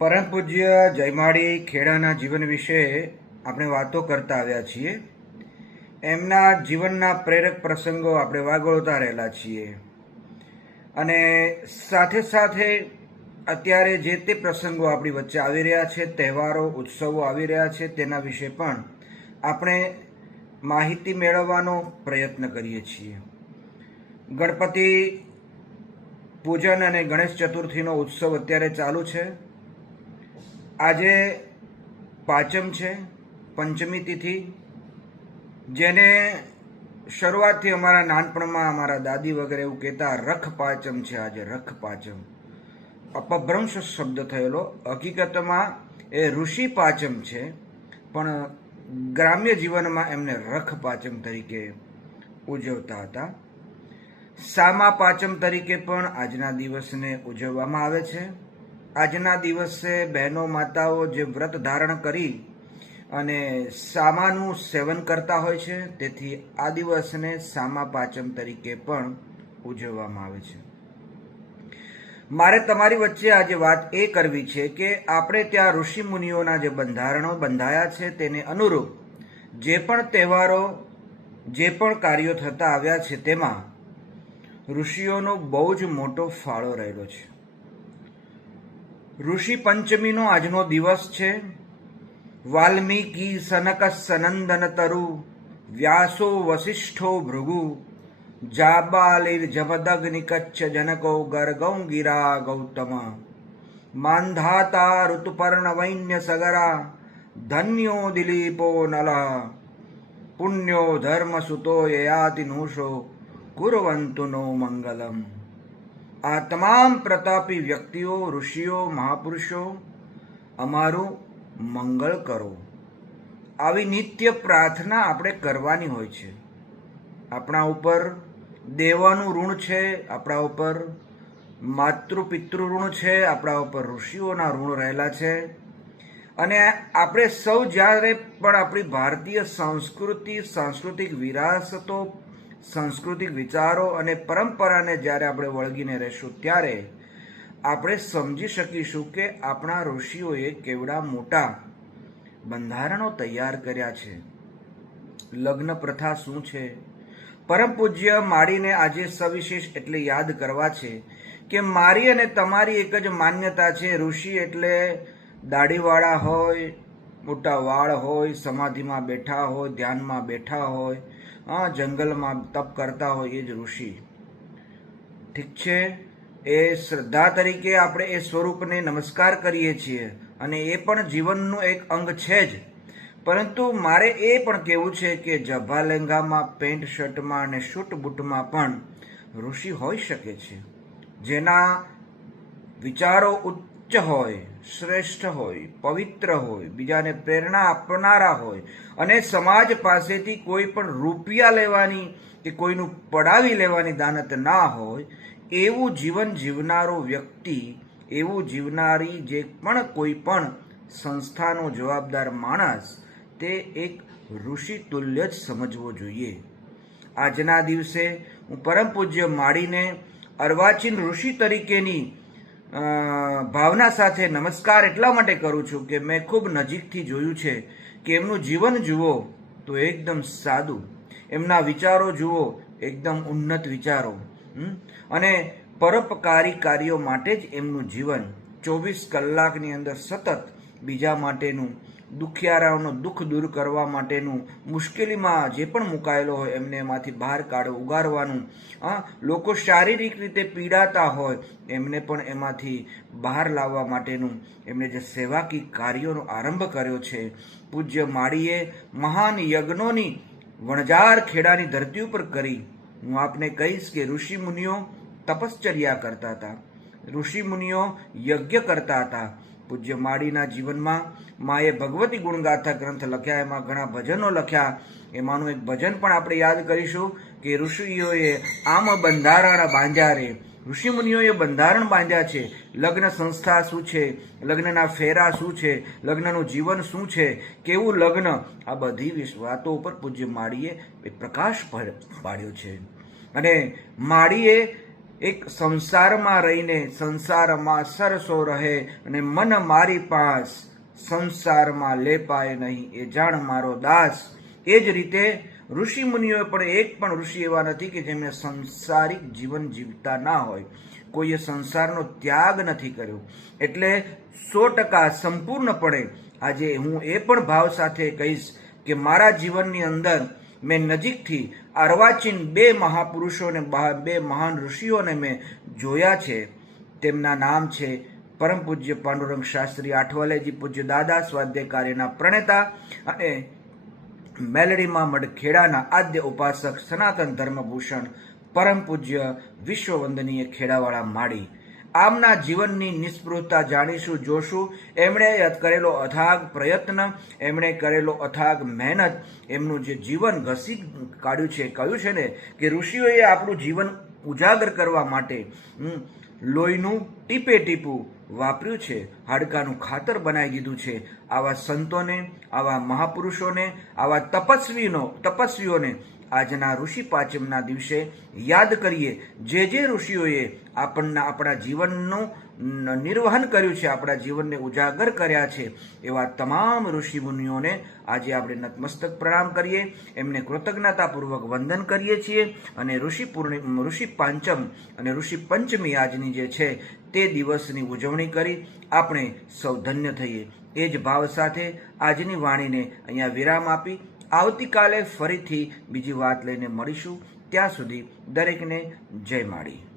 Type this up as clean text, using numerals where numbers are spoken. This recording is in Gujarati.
પરમ પૂજ્ય જયમાળી ખેડાના જીવન વિશે આપણે વાતો કરતા આવ્યા છીએ. એમના જીવનના પ્રેરક પ્રસંગો આપણે વાગોળતા રહેલા છીએ અને સાથે સાથે અત્યારે જે તે પ્રસંગો આપણી વચ્ચે આવી રહ્યા છે, તહેવારો ઉત્સવો આવી રહ્યા છે, તેના વિશે પણ આપણે માહિતી મેળવવાનો પ્રયત્ન કરીએ છીએ. ગણપતિ પૂજન અને ગણેશ ચતુર્થીનો ઉત્સવ અત્યારે ચાલુ છે. આજે પાંચમ છે, પંચમી તિથિ, જેને શરૂઆતથી અમારા નાનપણમાં અમારા દાદી વગેરે એવું કહેતા રખ પાંચમ છે. આજે રખ પાંચમ અપભ્રંશ શબ્દ થયેલો, હકીકતમાં એ ઋષિ પાંચમ છે, પણ ગ્રામ્ય જીવનમાં એમને રખ પાંચમ તરીકે ઉજવતા હતા. સામા પાંચમ તરીકે પણ આજના દિવસને ઉજવવામાં આવે છે. આજના દિવસે બહેનો માતાઓ જે વ્રત ધારણ કરી અને સામાનું સેવન કરતા હોય છે, તેથી આ દિવસને સામા પાંચમ તરીકે પણ ઉજવવામાં આવે છે. મારે તમારી વચ્ચે આજે વાત એ કરવી છે કે આપણે ત્યાં ઋષિ મુનિઓના જે બંધારણો બંધાયા છે તેને અનુરૂપ જે પણ તહેવારો, જે પણ કાર્યો થતા આવ્યા છે, તેમાં ઋષિઓનો બહુ જ મોટો ફાળો રહેલો છે. ઋષિ પંચમીનો આજનો દિવસ છે. વાલ્મીકી સનક સનંદન તરુ, વ્યાસો વસિષ્ઠો ભૃગુ, જાબાલિર જમદગ્નિ કચ્છ જનકો ગર્ગૌ ગિરા ગૌતમ, માંધાતા ઋતુપર્ણ વૈન્ય સગરા, ધન્યો દિલીપો નલ, પુણ્યો ધર્મ સુતો યયાતિ નૂષો, કુર્વંતુ નો મંગલમ. આ તમામ પ્રતાપી વ્યક્તિઓ, ઋષિઓ, મહાપુરુષો, અમારું મંગળ કરો, આવી નિત્ય પ્રાર્થના આપણે કરવાની હોય છે. આપણા ઉપર દેવાનું ઋણ છે, આપણા ઉપર માતૃ પિતૃ ઋણ છે, આપણા ઉપર ઋષિઓના ઋણ રહેલા છે. અને આપણે સૌ જ્યારે પણ આપણી ભારતીય સંસ્કૃતિ, સાંસ્કૃતિક વિરાસતો, સાંસ્કૃતિક વિચારો અને પરંપરાને જ્યારે આપણે વળગીને રહેશું, ત્યારે આપણે સમજી શકીશું કે આપણા ઋષિઓએ કેવડા મોટા બંધારણો તૈયાર કર્યા છે. લગ્ન પ્રથા શું છે? પરમ પૂજ્ય માળીને આજે સવિશેષ એટલે યાદ કરવા છે કે મારી અને તમારી એક જ માન્યતા છે. ઋષિ એટલે દાઢીવાળા હોય, મોટા વાળ હોય, સમાધિમાં બેઠા હોય, ધ્યાનમાં બેઠા હોય, જંગલમાં તપ કરતા હોય, એ જ ઋષિ. ઠીક છે, એ શ્રદ્ધા તરીકે આપણે એ સ્વરૂપને નમસ્કાર કરીએ છીએ અને એ પણ જીવનનું એક અંગ છે જ. પરંતુ મારે એ પણ કહેવું છે કે જભા લેંઘામાં, પેન્ટ શર્ટમાં અને શૂટ બૂટમાં પણ ઋષિ હોઈ શકે છે, જેના વિચારો ઉચ્ચ હોય, શ્રેષ્ઠ હોય, પવિત્ર હોય, બીજાને પ્રેરણા આપનારા હોય અને સમાજ પાસેથી કોઈ પણ રૂપિયા લેવાની કે કોઈનું પડાવી લેવાની દાનત ના હોય, એવું જીવન જીવનારો વ્યક્તિ, એવું જીવનારી જે પણ કોઈ પણ સંસ્થાનો જવાબદાર માણસ, તે એક ઋષિ તુલ્ય જ સમજવો જોઈએ. આજના દિવસે હું પરમ પૂજ્ય માળીને અર્વાચીન ઋષિ તરીકેની ભાવના સાથે નમસ્કાર એટલા માટે કરું છું કે મેં ખૂબ નજીકથી જોયું છે કે એમનું જીવન જુઓ તો એકદમ સાદું, એમના વિચારો જુઓ એકદમ ઉન્નત વિચારો, અને પરોપકારી કાર્યો માટે જ એમનું જીવન 24 કલાકની અંદર સતત બીજા માટેનું, દુખિયારાઓનું દુઃખ દૂર કરવા માટેનું, મુશ્કેલીમાં જે પણ મુકાયેલો હોય એમને એમાંથી બહાર કાઢો, ઉગારવાનું, લોકો શારીરિક રીતે પીડાતા હોય એમને પણ એમાંથી બહાર લાવવા માટેનું એમને જે સેવાકી કાર્યોનો આરંભ કર્યો છે. પૂજ્ય માળીએ મહાન યજ્ઞોની વણઝાર ખેડાની ધરતી ઉપર કરી. હું આપને કહીશ કે ઋષિ મુનિઓ તપશ્ચર્યા કરતા હતા, ઋષિ મુનિઓ યજ્ઞ કરતા હતા. પૂજ્ય માળીના જીવનમાં માએ ભગવતી ગુણગાથા ગ્રંથ લખ્યા, એમાં ઘણા ભજનો લખ્યા. એમાંનું એક ભજન પણ આપણે યાદ કરીશું કે ઋષિઓએ આમ બંધારણ બાંધ્યા રે. ઋષિ મુનિઓએ બંધારણ બાંધ્યા છે. લગ્ન સંસ્થા શું છે, લગ્નના ફેરા શું છે, લગ્નનું જીવન શું છે, કેવું લગ્ન, આ બધી વાતો ઉપર પૂજ્ય માળીએ પ્રકાશ પાડ્યો છે. અને માળીએ એક સંસારમાં રહીને સંસારમાં સરસો રહે અને મન મારી પાસ સંસારમાં લેપાય નહીં એ જાણ મારો દાસ. એ જ રીતે ઋષિ મુનિઓ પણ એક પણ ઋષિ એવા નથી કે જેમને સંસારિક જીવન જીવતા ના હોય, કોઈએ સંસારનો ત્યાગ નથી કર્યો. એટલે 100% સંપૂર્ણપણે આજે હું એ પણ ભાવ સાથે કહીશ કે મારા જીવનની અંદર મેં નજીકથી અર્વાચીન 2 મહાપુરુષોને 2 મહાન ઋષિઓને મેં જોયા છે. તેમના નામ છે પરમ પૂજ્ય પાંડુરંગ શાસ્ત્રી આઠવલેજી, પૂજ્ય દાદા સ્વાધ્યાય કાર્યના પ્રણેતા, અને મેલડીમાં મઢખેડાના આદ્ય ઉપાસક સનાતન ધર્મભૂષણ પરમ પૂજ્ય વિશ્વવંદનીય ખેડાવાળા માળી. આમના જીવનની નિસ્પૃહતા જાણીશું, જોશું. એમણે કરેલો અથાગ પ્રયત્ન, એમણે કરેલો અથાગ મહેનત, એમનું જે જીવન ઘસી કાઢ્યું છે. કહ્યું છે ને કે ઋષિઓએ આપણું જીવન ઉજાગર કરવા માટે લોહીનું ટીપે ટીપું વાપર્યું છે, હાડકાનું ખાતર બનાવી દીધું છે. આવા સંતોને, આવા મહાપુરુષોને, આવા તપસ્વીઓને આજના ઋષિ પાંચમના દિવસે યાદ કરીએ. જે ઋષિઓએ આપણા જીવનનું નિર્વહન કર્યું છે, આપણા જીવનને ઉજાગર કર્યા છે, એવા તમામ ઋષિ મુનિઓને આજે આપણે નતમસ્તક પ્રણામ કરીએ, એમને કૃતજ્ઞતાપૂર્વક વંદન કરીએ છીએ. અને ઋષિ પાંચમ અને ઋષિ પંચમી આજની જે છે તે દિવસની ઉજવણી કરી આપણે સૌ ધન્ય થઈએ. એ જ ભાવ સાથે આજની વાણીને અહીંયા વિરામ આપી આવતીકાલે ફરીથી બીજી વાત લઈને મળીશું. ત્યાં સુધી દરેકને જય માળી.